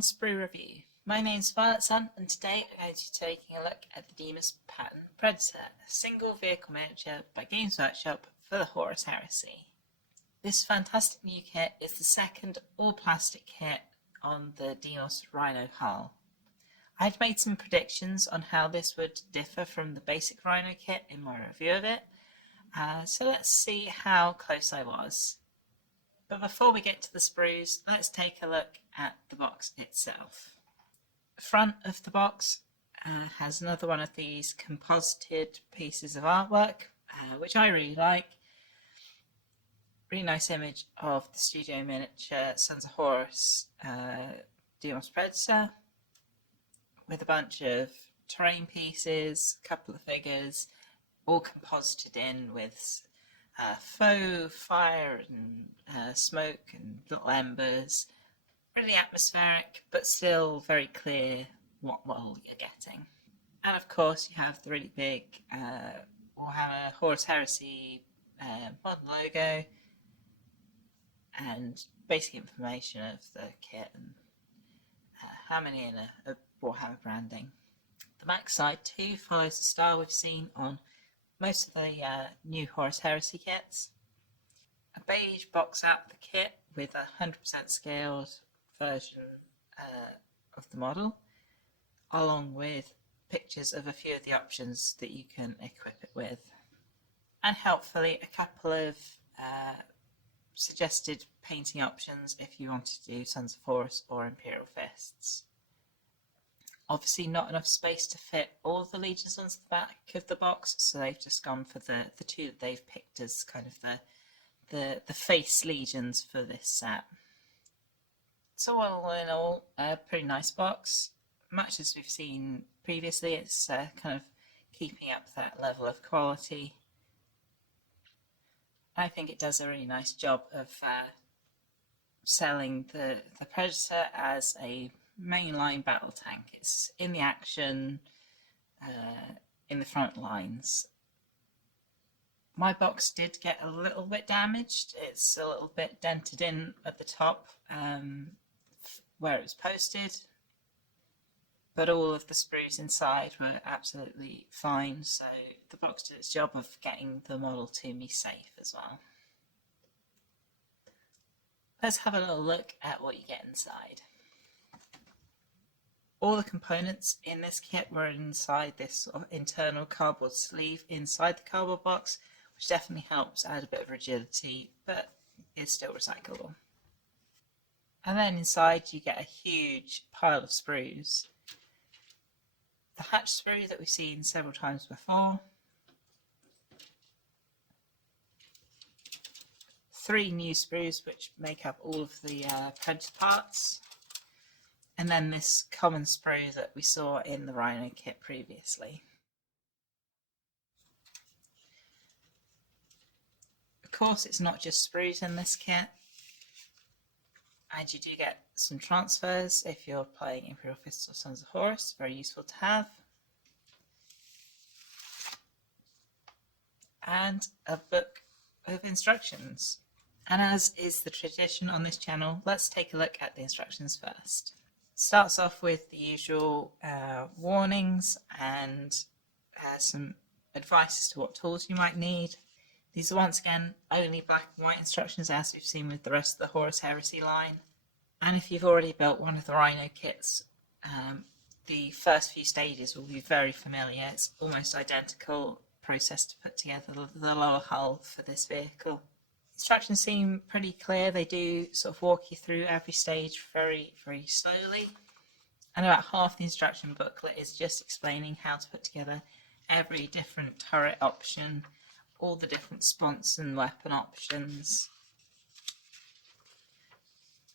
on Sprue Review. My name's Sponson and today I'm going to be taking a look at the Deimos pattern Predator, a single vehicle miniature by Games Workshop for the Horus Heresy. This fantastic new kit is the second all-plastic kit on the Deimos Rhino hull. I'd made some predictions on how this would differ from the basic Rhino kit in my review of it, so let's see how close I was. But before we get to the sprues, let's take a look at the box itself. The front of the box has another one of these composited pieces of artwork, which I really like. Really nice image of the studio miniature Sons of Horus Deimos Predator, with a bunch of terrain pieces, a couple of figures, all composited in with faux fire and smoke and little embers. Really atmospheric, but still very clear what model you're getting. And of course, you have the really big Warhammer Horus Heresy modern logo and basic information of the kit and how many in a Warhammer branding. The back side too follows the style we've seen on most of the new Horus Heresy kits. A beige box out the kit with a 100% scaled version of the model, along with pictures of a few of the options that you can equip it with. And helpfully, a couple of suggested painting options if you wanted to do Sons of Horus or Imperial Fists. Obviously not enough space to fit all the legions onto the back of the box, so they've just gone for the two that they've picked as kind of the face legions for this set. So all in all, a pretty nice box. Much as we've seen previously, it's kind of keeping up that level of quality. I think it does a really nice job of selling the Predator as a mainline battle tank. It's in the action, in the front lines. My box did get a little bit damaged. It's a little bit dented in at the top where it was posted, but all of the sprues inside were absolutely fine, so the box did its job of getting the model to me safe as well. Let's have a little look at what you get inside. All the components in this kit were inside this sort of internal cardboard sleeve inside the cardboard box, which definitely helps add a bit of rigidity, but is still recyclable. And then inside you get a huge pile of sprues. The hatch sprue that we've seen several times before. 3 new sprues which make up all of the Predator parts. And then this common sprue that we saw in the Rhino kit previously. Of course, it's not just sprues in this kit, and you do get some transfers if you're playing Imperial Fists or Sons of Horus, very useful to have. And a book of instructions. And as is the tradition on this channel, let's take a look at the instructions first. Starts off with the usual warnings and some advice as to what tools you might need. These are once again only black and white instructions, as we've seen with the rest of the Horus Heresy line. And if you've already built one of the Rhino kits, the first few stages will be very familiar. It's almost identical process to put together the lower hull for this vehicle. Instructions seem pretty clear. They do sort of walk you through every stage very, very slowly. And about half the instruction booklet is just explaining how to put together every different turret option, all the different Sponson weapon options,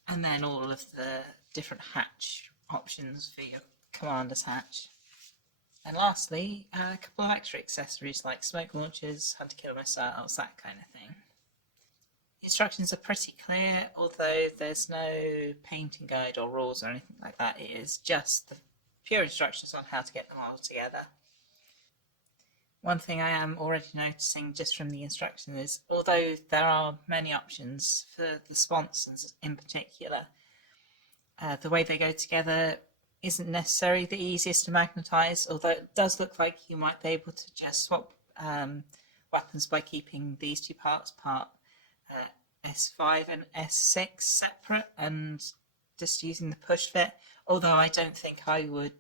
and then all of the different hatch options for your commander's hatch. And lastly, a couple of extra accessories like smoke launchers, hunter-killer missiles, that kind of thing. The instructions are pretty clear, although there's no painting guide or rules or anything like that. It is just the pure instructions on how to get the model together. One thing I am already noticing just from the instructions is, although there are many options for the Sponsons in particular, The way they go together isn't necessarily the easiest to magnetize, although it does look like you might be able to just swap weapons by keeping these two parts, part S5 and S6 separate, and just using the push fit, although I don't think I would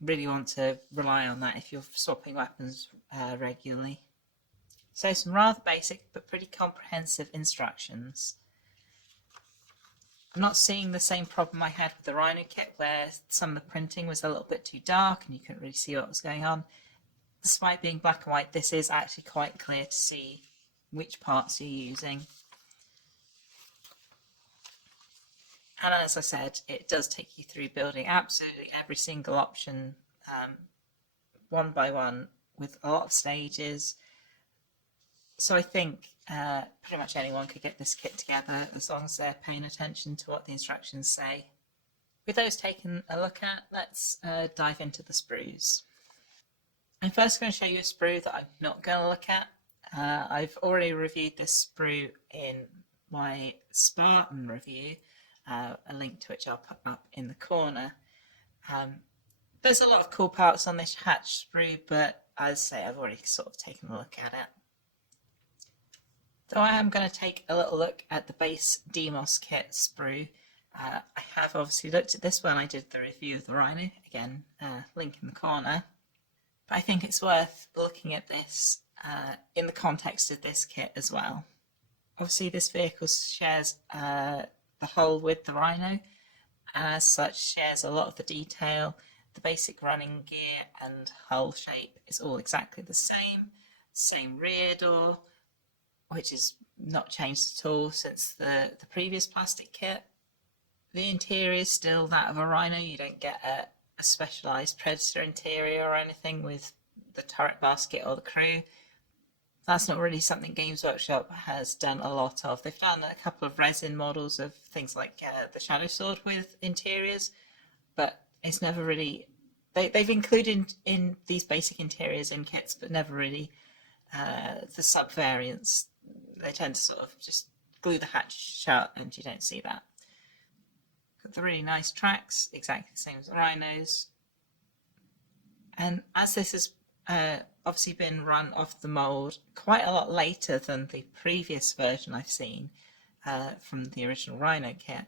really want to rely on that if you're swapping weapons regularly. So some rather basic but pretty comprehensive instructions. I'm not seeing the same problem I had with the Rhino kit, where some of the printing was a little bit too dark and you couldn't really see what was going on. Despite being black and white, this is actually quite clear to see which parts you're using. And as I said, it does take you through building absolutely every single option one by one with a lot of stages. So I think pretty much anyone could get this kit together as long as they're paying attention to what the instructions say. With those taken a look at, let's dive into the sprues. I'm first going to show you a sprue that I'm not going to look at. I've already reviewed this sprue in my Spartan review, a link to which I'll put up in the corner. There's a lot of cool parts on this hatch sprue, but as I say, I've already sort of taken a look at it. So I am going to take a little look at the base Deimos kit sprue. I have obviously looked at this when I did the review of the Rhino, again, link in the corner. But I think it's worth looking at this in the context of this kit as well. Obviously this vehicle shares the hull with the Rhino, and as such shares a lot of the detail. The basic running gear and hull shape is all exactly the same rear door, which is not changed at all since the previous plastic kit. The interior is still that of a Rhino. You don't get a specialised Predator interior or anything with the turret basket or the crew. That's not really something Games Workshop has done a lot of. They've done a couple of resin models of things like the Shadow Sword with interiors, but it's never really... They've included in these basic interiors in kits, but never really the sub-variants. They tend to sort of just glue the hatch shut and you don't see that. Got the really nice tracks, exactly the same as the Rhinos. And as this has obviously been run off the mould quite a lot later than the previous version I've seen from the original Rhino kit,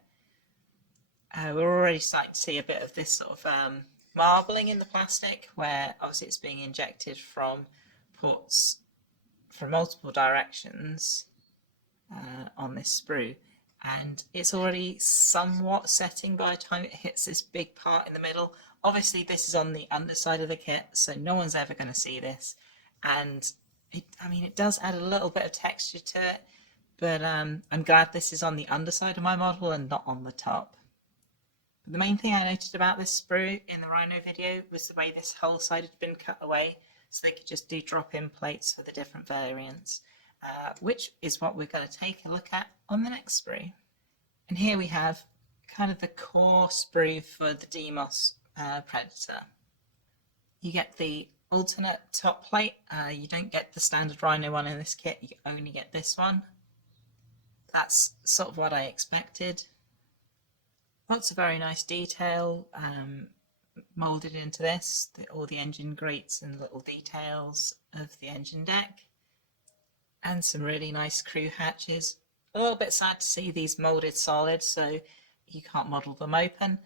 we're already starting to see a bit of this sort of marbling in the plastic, where obviously it's being injected from ports from multiple directions on this sprue, and it's already somewhat setting by the time it hits this big part in the middle. Obviously this is on the underside of the kit, so no one's ever going to see this, and it does add a little bit of texture to it, but I'm glad this is on the underside of my model and not on the top. But the main thing I noticed about this sprue in the Rhino video was the way this whole side had been cut away, so they could just do drop-in plates for the different variants, which is what we're going to take a look at on the next sprue. And here we have kind of the core sprue for the Deimos Predator. You get the alternate top plate. You don't get the standard Rhino one in this kit, you only get this one. That's sort of what I expected. Lots of very nice detail moulded into this, all the engine grates and little details of the engine deck, and some really nice crew hatches. A little bit sad to see these moulded solid, so you can't model them open.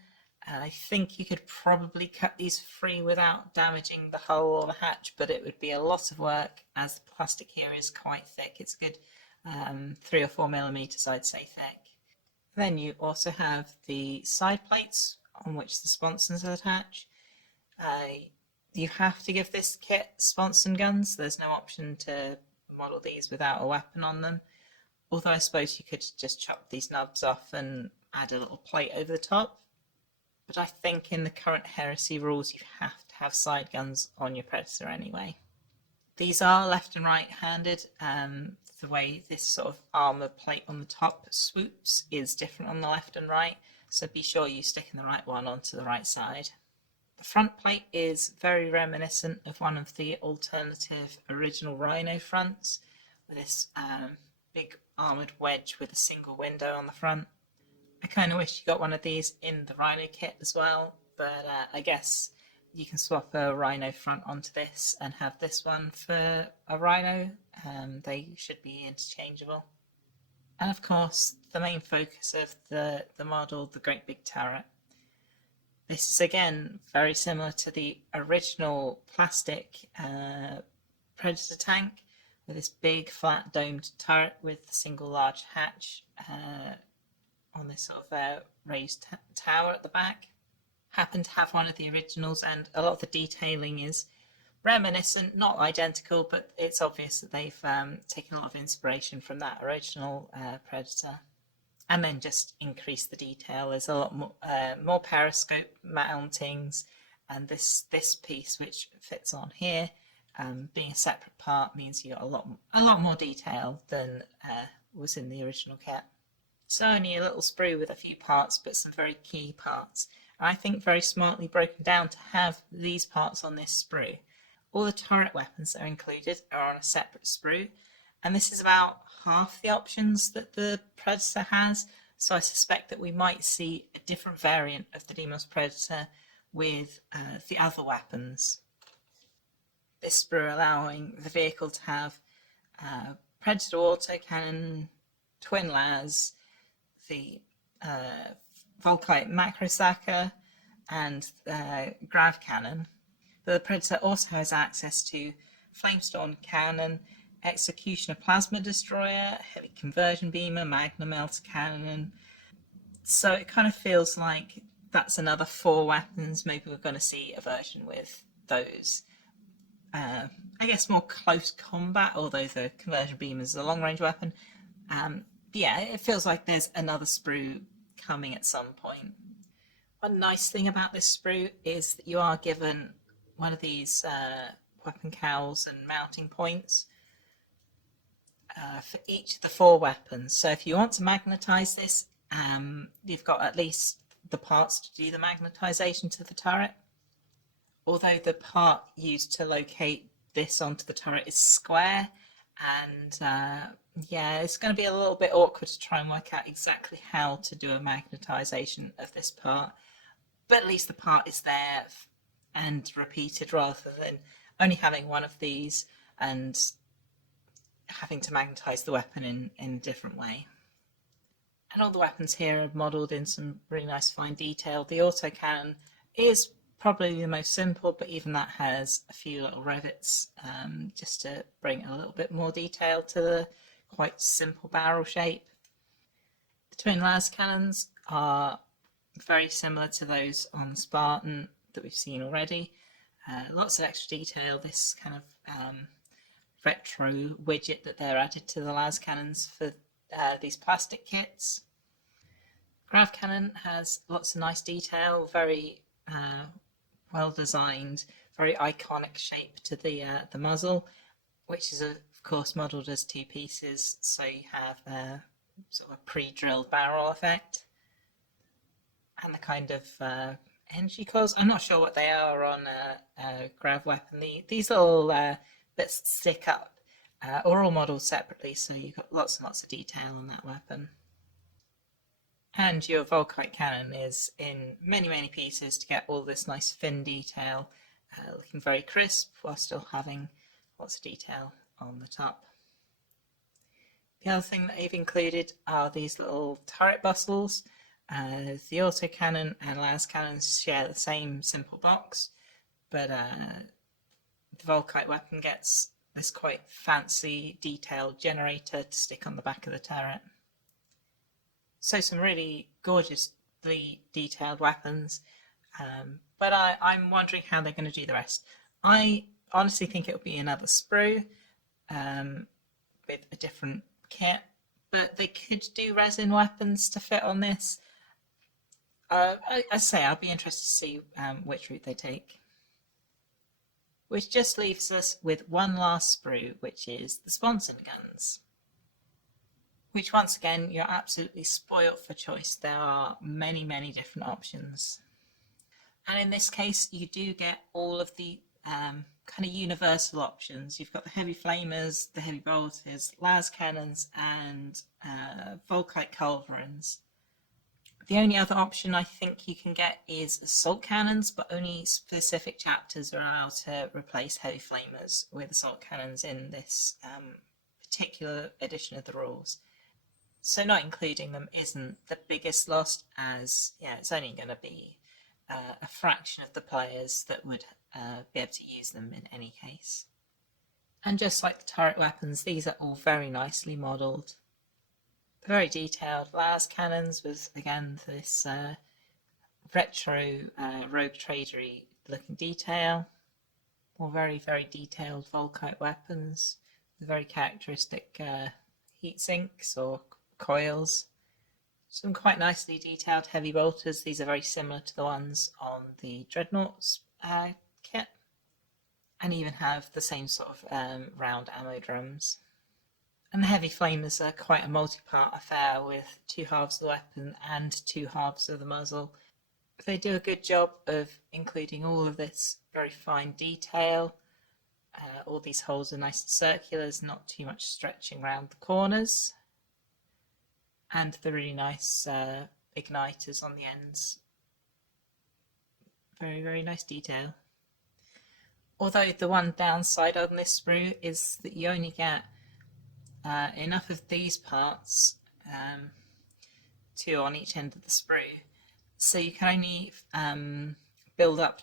I think you could probably cut these free without damaging the hull or the hatch, but it would be a lot of work as the plastic here is quite thick. It's a good 3 or 4 millimeters, I'd say, thick. Then you also have the side plates on which the sponsons attach. You have to give this kit sponson guns. There's no option to model these without a weapon on them. Although I suppose you could just chop these nubs off and add a little plate over the top. But I think in the current Heresy rules you have to have side guns on your Predator anyway. These are left and right handed. The way this sort of armour plate on the top swoops is different on the left and right, so be sure you stick in the right one onto the right side. The front plate is very reminiscent of one of the alternative original Rhino fronts, with this big armoured wedge with a single window on the front. I kind of wish you got one of these in the rhino kit as well, but I guess you can swap a rhino front onto this and have this one for a rhino. They should be interchangeable. And of course, the main focus of the model, the great big turret. This is again very similar to the original plastic Predator tank, with this big flat domed turret with a single large hatch on this sort of raised tower at the back. Happen to have one of the originals, and a lot of the detailing is reminiscent, not identical, but it's obvious that they've taken a lot of inspiration from that original Predator. And then just increase the detail. There's a lot more periscope mountings, and this piece which fits on here, being a separate part, means you got a lot more detail than was in the original kit. So only a little sprue with a few parts, but some very key parts. And I think very smartly broken down to have these parts on this sprue. All the turret weapons that are included are on a separate sprue, and this is about half the options that the Predator has, so I suspect that we might see a different variant of the Deimos Predator with the other weapons. This sprue allowing the vehicle to have Predator autocannon, twin las, the Volkite macro sacker, and grav cannon. The Predator also has access to Flamestorm cannon, Executioner plasma destroyer, heavy conversion beamer, magna melter cannon. So it kind of feels like that's another 4 weapons. Maybe we're going to see a version with those. I guess more close combat, although the conversion beamer is a long range weapon. Yeah, it feels like there's another sprue coming at some point. One nice thing about this sprue is that you are given one of these weapon cowls and mounting points for each of the 4 weapons. So if you want to magnetize this, you've got at least the parts to do the magnetization to the turret. Although the part used to locate this onto the turret is square, and yeah, it's going to be a little bit awkward to try and work out exactly how to do a magnetization of this part. But at least the part is there and repeated, rather than only having one of these and having to magnetize the weapon in a different way. And all the weapons here are modelled in some really nice fine detail. The autocannon is probably the most simple, but even that has a few little rivets just to bring a little bit more detail to the quite simple barrel shape. The twin las cannons are very similar to those on the Spartan that we've seen already. Lots of extra detail. This kind of retro widget that they're added to the las cannons for these plastic kits. Grav cannon has lots of nice detail, very well designed, very iconic shape to the muzzle, which is of course modelled as 2 pieces, so you have a sort of a pre-drilled barrel effect. And the kind of energy coils, I'm not sure what they are on a grav weapon. These little bits that stick up are all modelled separately, so you've got lots and lots of detail on that weapon. And your Volkite cannon is in many pieces to get all this nice fin detail, looking very crisp while still having lots of detail on the top. The other thing that they've included are these little turret bustles. The autocannon and las cannons share the same simple box, but the Volkite weapon gets this quite fancy detailed generator to stick on the back of the turret. So some really gorgeously detailed weapons, but I'm wondering how they're going to do the rest. I honestly think it'll be another sprue with a different kit, but they could do resin weapons to fit on this. I say I'll be interested to see which route they take. Which just leaves us with one last sprue, which is the Sponson guns. Which once again, you're absolutely spoilt for choice. There are many different options. And in this case, you do get all of the kind of universal options. You've got the heavy flamers, the heavy bolters, las cannons, and Volkite culverins. The only other option I think you can get is assault cannons, but only specific chapters are allowed to replace heavy flamers with assault cannons in this particular edition of the rules. So not including them isn't the biggest loss, as it's only going to be a fraction of the players that would be able to use them in any case. And just like the turret weapons, these are all very nicely modelled. Very detailed. Las cannons with, again, this retro rogue tradery looking detail. More very, very detailed Volkite weapons with very characteristic heat sinks or coils. Some quite nicely detailed heavy bolters. These are very similar to the ones on the Dreadnought's kit, and even have the same sort of round ammo drums. And the heavy flamers are quite a multi-part affair with 2 halves of the weapon and 2 halves of the muzzle. They do a good job of including all of this very fine detail. All these holes are nice and circular, there's not too much stretching around the corners. And the really nice igniters on the ends. Very, very nice detail. Although the one downside on this sprue is that you only get enough of these parts, 2 on each end of the sprue, so you can only build up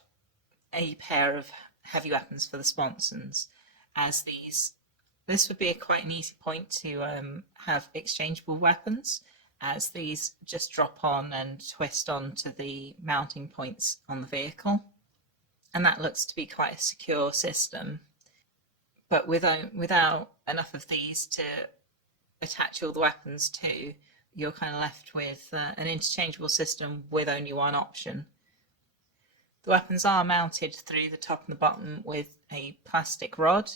a pair of heavy weapons for the Sponsons, as this would be quite an easy point to have exchangeable weapons, as these just drop on and twist onto the mounting points on the vehicle, and that looks to be quite a secure system. But without enough of these to attach all the weapons to, you're kind of left with an interchangeable system with only one option. The weapons are mounted through the top and the bottom with a plastic rod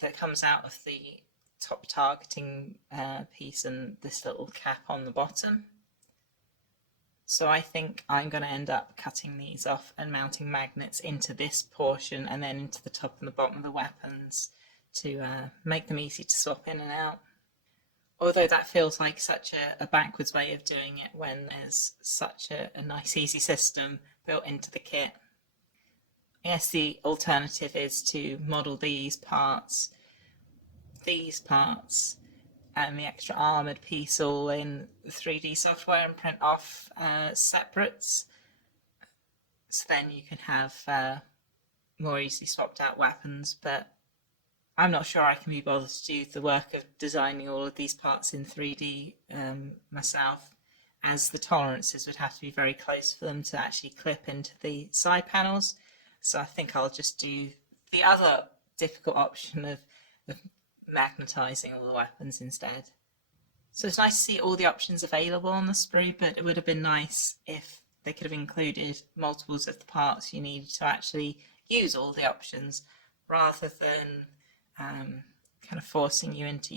that comes out of the top targeting piece and this little cap on the bottom. So I think I'm going to end up cutting these off and mounting magnets into this portion and then into the top and the bottom of the weapons to make them easy to swap in and out. Although that feels like such a backwards way of doing it when there's such a nice easy system built into the kit. I guess the alternative is to model these parts, and the extra armoured piece all in 3D software and print off separates. So then you can have more easily swapped out weapons, but I'm not sure I can be bothered to do the work of designing all of these parts in 3D myself, as the tolerances would have to be very close for them to actually clip into the side panels. So I think I'll just do the other difficult option of magnetizing all the weapons instead. So it's nice to see all the options available on the sprue, but it would have been nice if they could have included multiples of the parts you needed to actually use all the options, rather than kind of forcing you into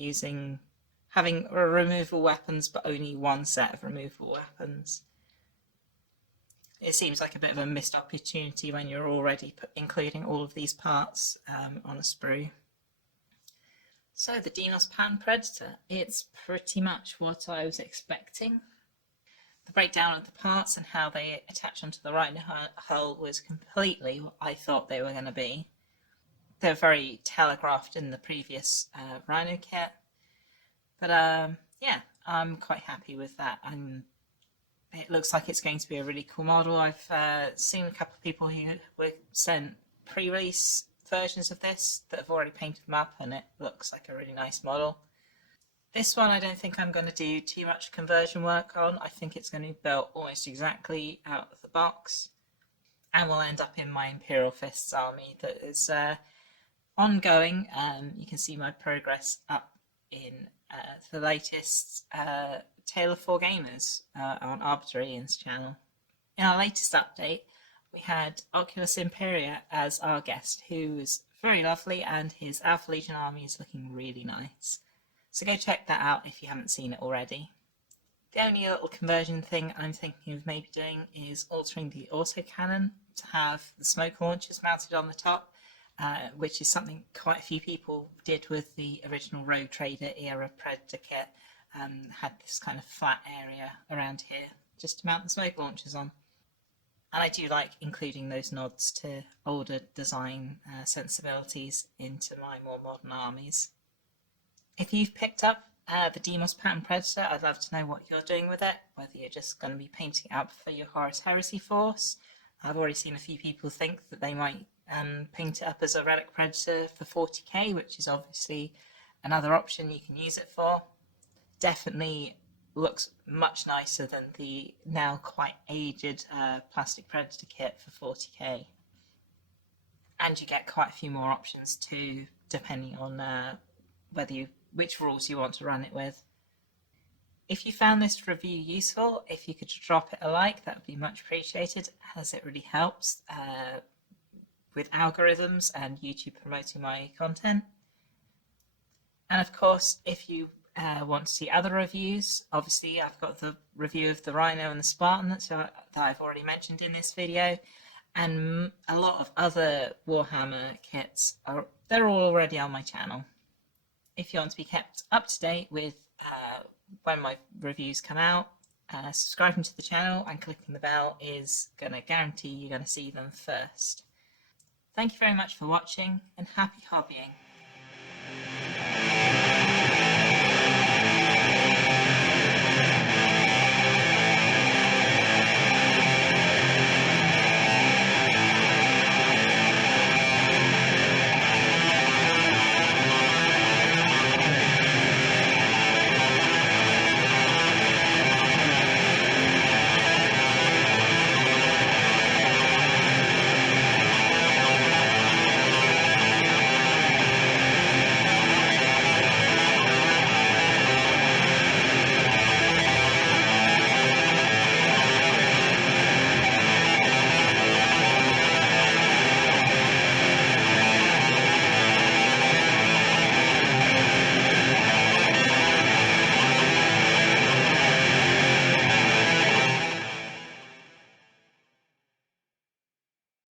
having removable weapons but only one set of removable weapons. It seems like a bit of a missed opportunity when you're already including all of these parts on a sprue. So the Deimos Pan Predator, it's pretty much what I was expecting. The breakdown of the parts and how they attach onto the rhino hull was completely what I thought they were going to be. They're very telegraphed in the previous rhino kit, but yeah, I'm quite happy with that. It looks like it's going to be a really cool model. I've seen a couple of people who were sent pre-release versions of this that have already painted them up, and it looks like a really nice model. This one I don't think I'm going to do too much conversion work on. I think it's going to be built almost exactly out of the box, and will end up in my Imperial Fists army that is ongoing. You can see my progress up in the latest Tale of Four Gamers on Arbitrarian's channel. In our latest update, we had Oculus Imperia as our guest, who was very lovely, and his Alpha Legion army is looking really nice. So go check that out if you haven't seen it already. The only little conversion thing I'm thinking of maybe doing is altering the autocannon to have the smoke launchers mounted on the top, which is something quite a few people did with the original Rogue Trader era Predator kit, had this kind of flat area around here just to mount the smoke launchers on. And I do like including those nods to older design sensibilities into my more modern armies. If you've picked up the Deimos pattern Predator, I'd love to know what you're doing with it, whether you're just going to be painting it up for your Horus Heresy force. I've already seen a few people think that they might paint it up as a Relic Predator for 40k, which is obviously another option you can use it for. Definitely looks much nicer than the now quite aged plastic Predator kit for 40k. And you get quite a few more options too, depending on which rules you want to run it with. If you found this review useful, if you could drop it a like, that would be much appreciated, as it really helps with algorithms and YouTube promoting my content. And of course, if you want to see other reviews, obviously I've got the review of the Rhino and the Spartan that I've already mentioned in this video, and a lot of other Warhammer kits, they're all already on my channel. If you want to be kept up to date with when my reviews come out, subscribing to the channel and clicking the bell is going to guarantee you're going to see them first. Thank you very much for watching, and happy hobbying!